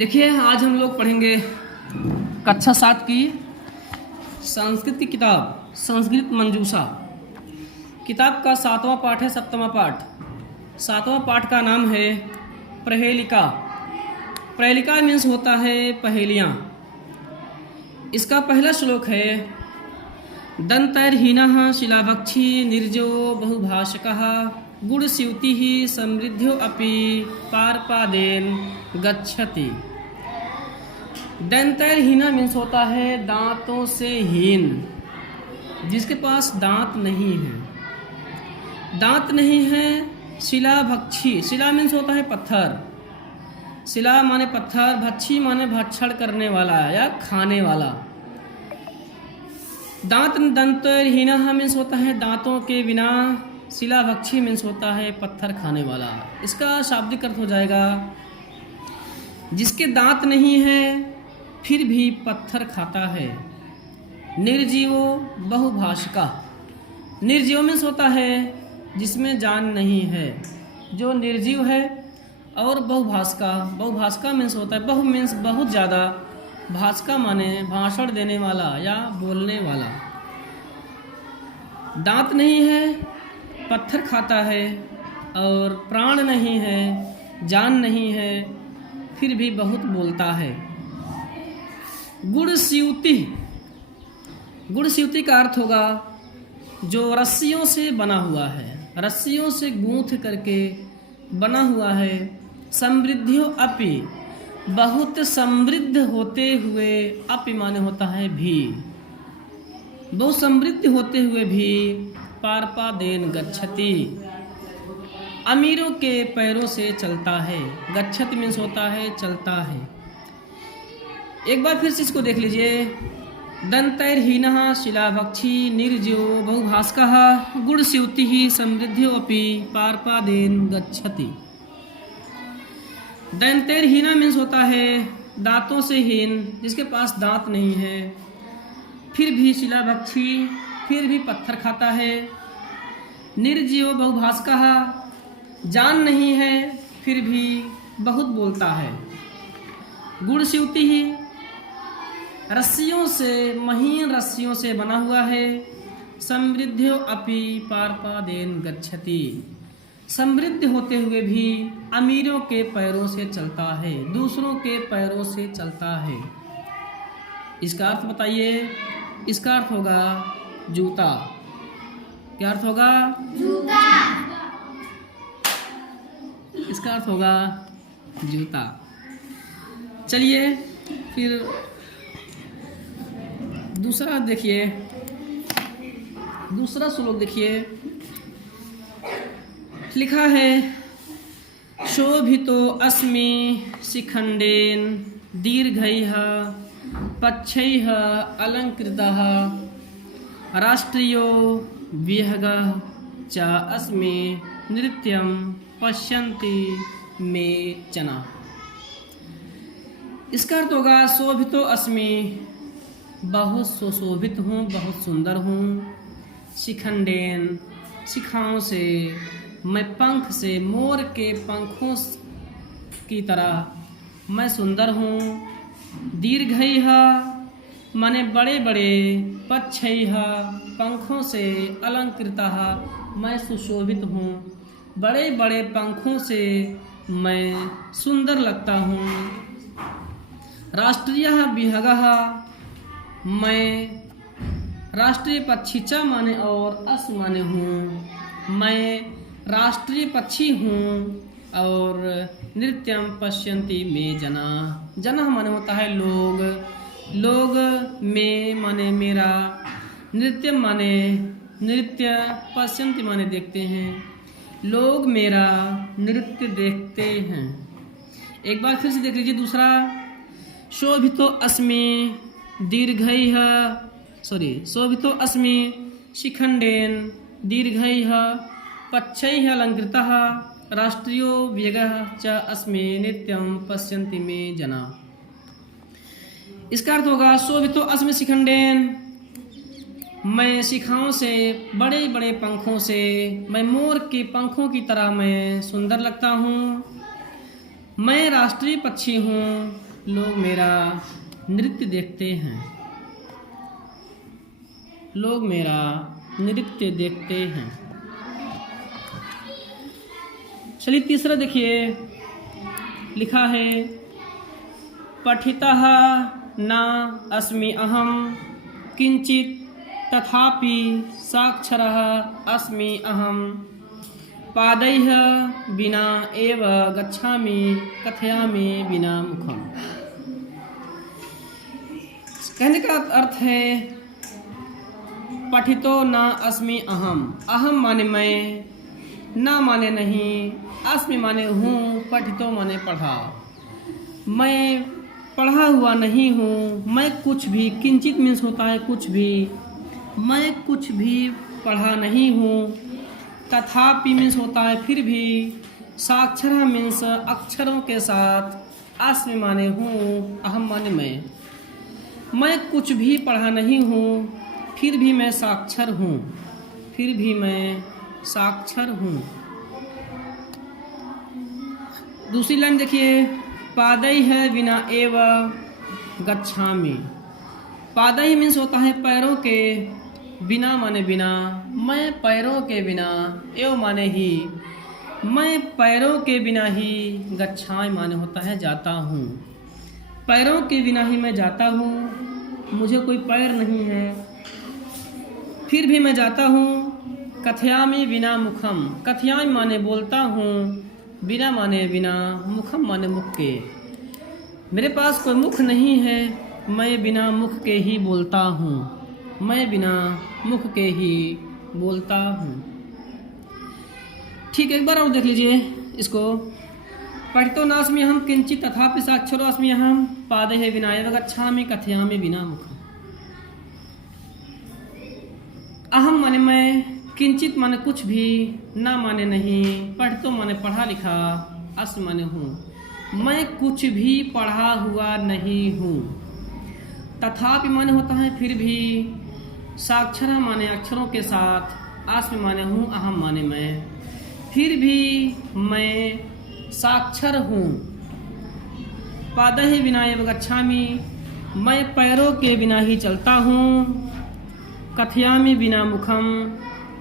देखिए, आज हम लोग पढ़ेंगे कक्षा 7 की संस्कृत की किताब संस्कृत मंजूषा। किताब का 7वां पाठ है, 7वां पाठ। 7वां पाठ का नाम है प्रहेलिका। प्रहेलिका मीन्स होता है पहेलियाँ। इसका पहला श्लोक है दंतैर्हीनः शिलाभक्षी निर्जो बहुभाषकः गुणस्यूतिः समृद्धो अपि पारपादेन गच्छति। दंतैर्हीन मीन्स होता है दांतों से हीन, जिसके पास दांत नहीं है। दांत नहीं है। शिलाभक्षी, शिला मीन्स होता है पत्थर। शिला माने पत्थर, भक्षी माने भक्षण करने वाला या खाने वाला। दंतैर्हीन मीन्स होता है दांतों के बिना। शिलाभक्षी मीन्स होता है पत्थर खाने वाला। इसका शाब्दिक अर्थ हो जाएगा जिसके दांत नहीं है फिर भी पत्थर खाता है। निर्जीवो बहुभाषिका। निर्जीव मीन्स होता है जिसमें जान नहीं है, जो निर्जीव है। और बहुभाषिका, बहुभाषिका मीन्स होता है बहु मीन्स बहुत ज़्यादा, भाषिका माने भाषण देने वाला या बोलने वाला। दांत नहीं है, पत्थर खाता है, और प्राण नहीं है, जान नहीं है, फिर भी बहुत बोलता है। गुणस्यूति, गुणस्यूति का अर्थ होगा जो रस्सियों से बना हुआ है, रस्सियों से गूंथ करके बना हुआ है। समृद्धियों अपि, बहुत समृद्ध होते हुए, अपि माने होता है भी, बहुत समृद्ध होते हुए भी पारपादेन गच्छति, अमीरों के पैरों से चलता है। गच्छति मीन्स होता है चलता है। एक बार फिर से इसको देख लीजिए। दंतैर्हीनः शिलाभक्षी निर्जो बहुभाषकः गुणस्यूतिः समृद्धो अपि पारपादेन गच्छति। दंतैर्हीन मीन्स होता है दांतों से हीन, जिसके पास दांत नहीं है, फिर भी शिलाभक्षी, फिर भी पत्थर खाता है। निर्जीव बहुभाषकः, जान नहीं है फिर भी बहुत बोलता है। गुणस्यूतिः, रस्सियों से, महीन रस्सियों से बना हुआ है। समृद्धो अपि पारपादेन गच्छति, समृद्ध होते हुए भी अमीरों के पैरों से चलता है, दूसरों के पैरों से चलता है। इसका अर्थ बताइए। इसका अर्थ होगा जूता। क्या अर्थ होगा? जूता। इसका अर्थ होगा जूता। चलिए फिर दूसरा देखिए, दूसरा श्लोक देखिए। लिखा है शोभितो अस्मि शिखंडेन दीर्घैः पक्षैः अलंकृतः राष्ट्रियो विहगः च अस्मि नृत्यं पश्यन्ति मे जना। इसका अर्थ होगा शोभितो अस्मि, बहुत सुशोभित हूँ, बहुत सुंदर हूँ। शिखंडेन, शिखाओं से, मैं पंख से, मोर के पंखों की तरह मैं सुंदर हूँ। दीर्घैः माने बड़े बड़े, पक्षैः पंखों से, अलंकृतः मैं सुशोभित हूँ, बड़े बड़े पंखों से मैं सुंदर लगता हूँ। राष्ट्रीयः विहगः, मैं राष्ट्रीय पक्षी, च माने और, अस माने हूँ, मैं राष्ट्रीय पक्षी हूँ। और नृत्यम पश्यन्ति मे जना, जना माने होता है लोग, लोग में माने मेरा, नृत्य माने नृत्य, पश्यन्ति माने देखते हैं, लोग मेरा नृत्य देखते हैं। एक बार फिर से देख लीजिए दूसरा। शोभितो अस्मि दीर्घैः, शोभितो अस्मि शिखंडेन दीर्घैः पक्षैः अलंकृतः राष्ट्रियो विहगः च अस्मि नृत्यं पश्यन्ति मे जना। इसका अर्थ होगा शोभितो अस्मि शिखंडेन, मैं शिखाओं से, बड़े बड़े पंखों से, मैं मोर के पंखों की तरह मैं सुंदर लगता हूँ। मैं राष्ट्रीय पक्षी हूँ लोग मेरा नृत्य देखते हैं। लोग मेरा नृत्य देखते हैं। चलिए तीसरा देखिए, लिखा है पठितः न अस्मि अहम किंचित तथापि साक्षरः अस्मि अहम पादैः विना एव गच्छामि कथयामि विना मुखम। कहने का अर्थ है पठितो न अस्मि अहम। अहम माने मैं, ना माने नहीं, अस्मि माने हूँ, पठितो माने पढ़ा। मैं पढ़ा हुआ नहीं हूँ। मैं कुछ भी, किंचित मीन्स होता है कुछ भी, मैं कुछ भी पढ़ा नहीं हूँ। तथापि मीन्स होता है फिर भी। साक्षरः मीन्स अक्षरों के साथ। अस्मि माने हूँ, अहम माने मैं कुछ भी पढ़ा नहीं हूँ, फिर भी मैं साक्षर हूँ। फिर भी मैं साक्षर हूँ। दूसरी लाइन देखिए, पादैः विना एव गच्छामि। पादैः मीन्स होता है पैरों के, बिना माने बिना। मैं पैरों के बिना, एव माने ही, मैं पैरों के बिना ही, गच्छामि माने होता है जाता हूँ। पैरों के बिना ही मैं जाता हूँ। मुझे कोई पैर नहीं है, फिर भी मैं जाता हूँ। कथयामि बिना मुखम। कथयामि माने बोलता हूँ, बिना माने बिना, मुखम माने मुख के। मेरे पास कोई मुख नहीं है, मैं बिना मुख के ही बोलता हूँ। मैं बिना मुख के ही बोलता हूँ। ठीक है, एक बार और देख लीजिए इसको। पठितो नास्मि अहम किंचित तथापि साक्षरो अस्मि अहम पादैः विना एव गच्छामि कथयामि बिना मुखम। अहम माने मैं, किंचित माने कुछ भी, ना माने नहीं, पठितो माने पढ़ा लिखा, अस्मि माने हूँ। मैं कुछ भी पढ़ा हुआ नहीं हूँ। तथापि माने होता है फिर भी। साक्षर माने अक्षरों के साथ। अस्मि माने हूँ, अहम माने मैं, फिर भी मैं साक्षर हूँ। पादैः विना एव गच्छामि। मैं पैरों के बिना ही चलता हूँ। कथयामि बिना मुखम,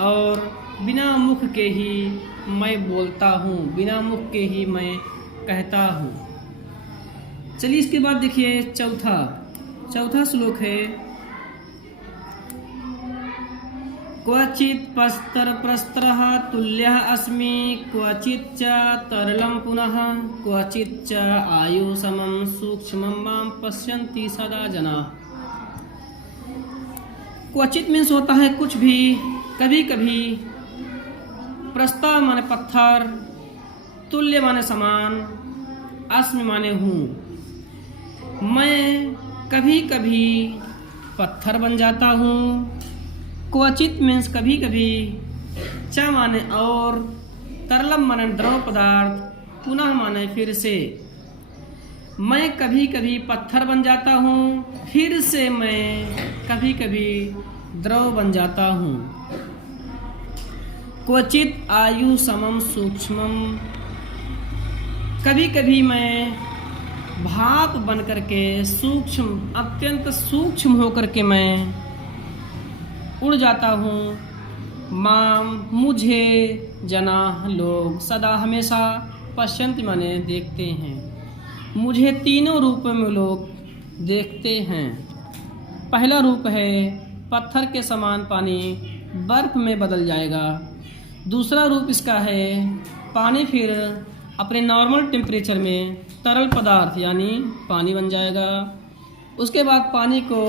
और बिना मुख के ही मैं बोलता हूँ। बिना मुख के ही मैं कहता हूँ। चलिए इसके बाद देखिए चौथा श्लोक है। क्वचित् प्रस्तरः तुल्यः अस्मि क्वचित् च तरलं पुनः क्वचित् च आयु समं सूक्ष्मं मां पश्यन्ति सदा जनाः। क्वचित मीन्स होता है कुछ भी, कभी कभी। प्रस्तर माने पत्थर, तुल्य माने समान, अस्मि माने हूँ। मैं कभी कभी पत्थर बन जाता हूँ। क्वचित मीन्स कभी कभी, च माने और, तरलम माने द्रव पदार्थ, पुनः माने फिर से। मैं कभी कभी पत्थर बन जाता हूँ, फिर से मैं कभी कभी द्रव बन जाता हूँ। क्वचित आयु समम सूक्ष्मम। कभी कभी मैं भाप बन करके, सूक्ष्म, अत्यंत सूक्ष्म होकर के मैं उड़ जाता हूँ। माम मुझे जना लोग, सदा हमेशा, पश्यन्ति माने देखते हैं। मुझे तीनों रूपों में लोग देखते हैं। पहला रूप है पत्थर के समान पानी बर्फ में बदल जाएगा। दूसरा रूप इसका है पानी फिर अपने नॉर्मल टेम्परेचर में तरल पदार्थ यानी पानी बन जाएगा। उसके बाद पानी को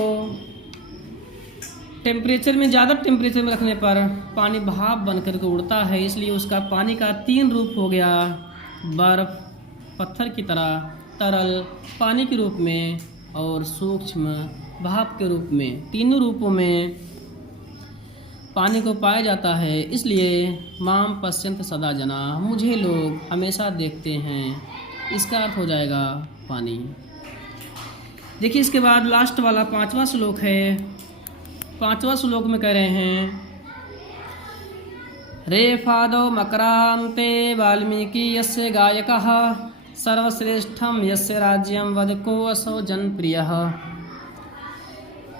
टेम्परेचर में, ज़्यादा टेम्परेचर में रखने पर पानी भाप बन करके उड़ता है। इसलिए उसका पानी का 3 रूप हो गया। बर्फ, पत्थर की तरह, तरल पानी के रूप में, और सूक्ष्म भाप के रूप में। तीनों रूपों में पानी को पाया जाता है। इसलिए माम पश्यन्त सदा जना, मुझे लोग हमेशा देखते हैं। इसका अर्थ हो जाएगा पानी। देखिए इसके बाद लास्ट वाला 5वां श्लोक है। 5वां श्लोक में कह रहे हैं, रे फादो मकरांते वाल्मीकि यस्य गायकः सर्वश्रेष्ठम यस्य राज्यम वद को असौ जनप्रियः।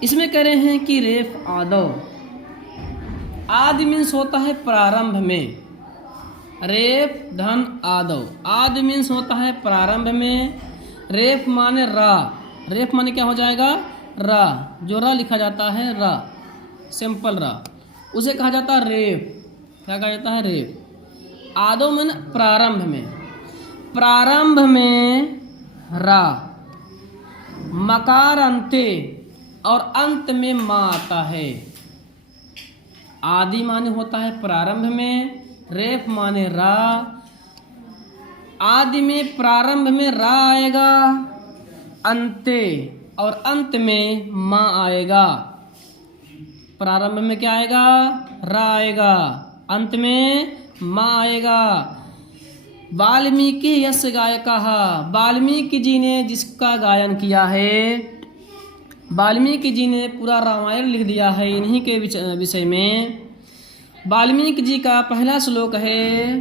इसमें कह रहे हैं कि रेफ आदौ, आदि मीन्स होता है प्रारंभ में, रेफ धन आदौ, आदि मीन्स होता है प्रारंभ में, रेफ माने रा, रेफ माने क्या हो जाएगा रा, जो रा लिखा जाता है रा, सिंपल रा, उसे कहा जाता है रेफ। क्या कहा जाता है रेफ। आदौ माने प्रारंभ में, प्रारंभ में रा, मकार अंते और अंत में मा आता है। आदि माने होता है प्रारंभ में, रेफ माने रा, आदि में प्रारंभ में रा आएगा, अंते और अंत में मा आएगा। प्रारंभ में क्या आएगा रा आएगा, अंत में मा आएगा। वाल्मीकि यस्य गायकः, वाल्मीकि जी ने जिसका गायन किया है, वाल्मीकि जी ने पूरा रामायण लिख दिया है इन्हीं के विषय में। वाल्मीकि जी का पहला श्लोक है,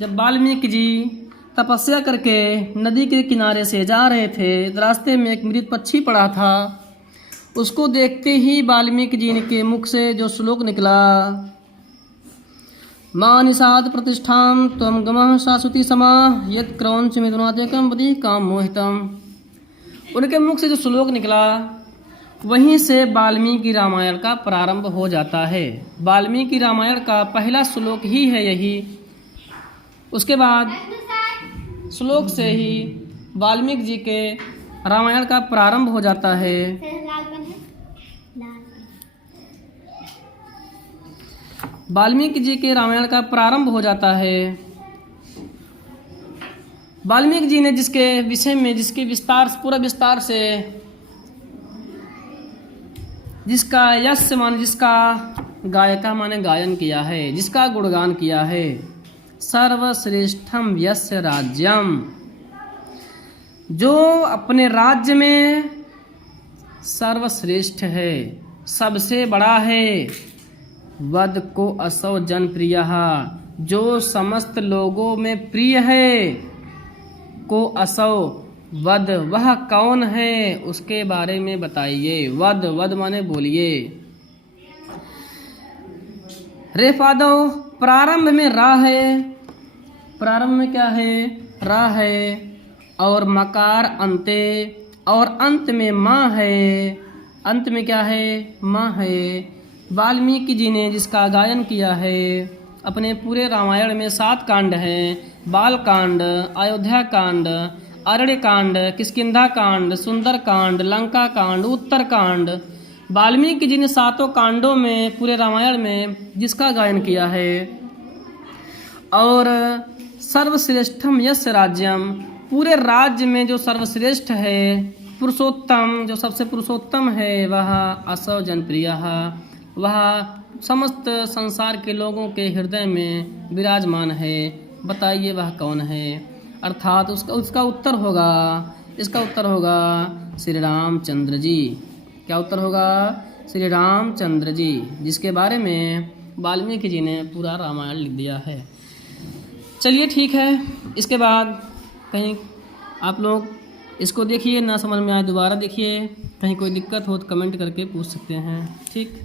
जब वाल्मीकि जी तपस्या करके नदी के किनारे से जा रहे थे, रास्ते में एक मृत पक्षी पड़ा था, उसको देखते ही वाल्मीकि जी के मुख से जो श्लोक निकला, मां निषाद प्रतिष्ठां त्वं गमः शाश्वती समा यत् क्रौंच मिथुनात्यकं वदि काम मोहितम। उनके मुख से जो श्लोक निकला, वहीं से वाल्मीकि रामायण का प्रारंभ हो जाता है। वाल्मीकि रामायण का पहला श्लोक ही है यही। उसके बाद श्लोक से ही वाल्मीकि जी के रामायण का प्रारंभ हो जाता है। वाल्मीकि जी के रामायण का प्रारंभ हो जाता है। वाल्मीकि जी ने जिसके विषय में, जिसके विस्तार, पूरा विस्तार से, जिसका यश माने, जिसका गायका माने गायन किया है, जिसका गुणगान किया है, सर्वश्रेष्ठम यस्य राज्यम, जो अपने राज्य में सर्वश्रेष्ठ है, सबसे बड़ा है, वद को असौ जनप्रियः, जो समस्त लोगों में प्रिय है, को असौ वद, वह कौन है उसके बारे में बताइए। वद, वद माने बोलिए। रेफादो, प्रारंभ में रा है, प्रारंभ में क्या है रा है, और मकार अंते, और अंत में माँ है, अंत में क्या है माँ है। वाल्मीकि जी ने जिसका गायन किया है, अपने पूरे रामायण में 7 कांड हैं, बाल कांड, अयोध्या कांड, अरण्य कांड, किष्किंधा कांड, सुंदर कांड, लंका कांड, उत्तर कांड। वाल्मीकि जी ने 7 कांडों में, पूरे रामायण में जिसका गायन किया है, और सर्वश्रेष्ठम यस्य राज्यम, पूरे राज्य में जो सर्वश्रेष्ठ है, पुरुषोत्तम, जो सबसे पुरुषोत्तम है, वह असौ जनप्रियः, वह समस्त संसार के लोगों के हृदय में विराजमान है। बताइए वह कौन है। अर्थात उसका उत्तर होगा, इसका उत्तर होगा श्री रामचंद्र जी। क्या उत्तर होगा? श्री रामचंद्र जी, जिसके बारे में वाल्मीकि जी ने पूरा रामायण लिख दिया है। चलिए ठीक है, इसके बाद कहीं आप लोग इसको देखिए, ना समझ में आए दोबारा देखिए, कहीं कोई दिक्कत हो तो कमेंट करके पूछ सकते हैं। ठीक,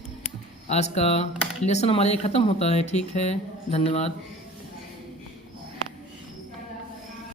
आज का लेसन हमारे ख़त्म होता है। ठीक है, धन्यवाद।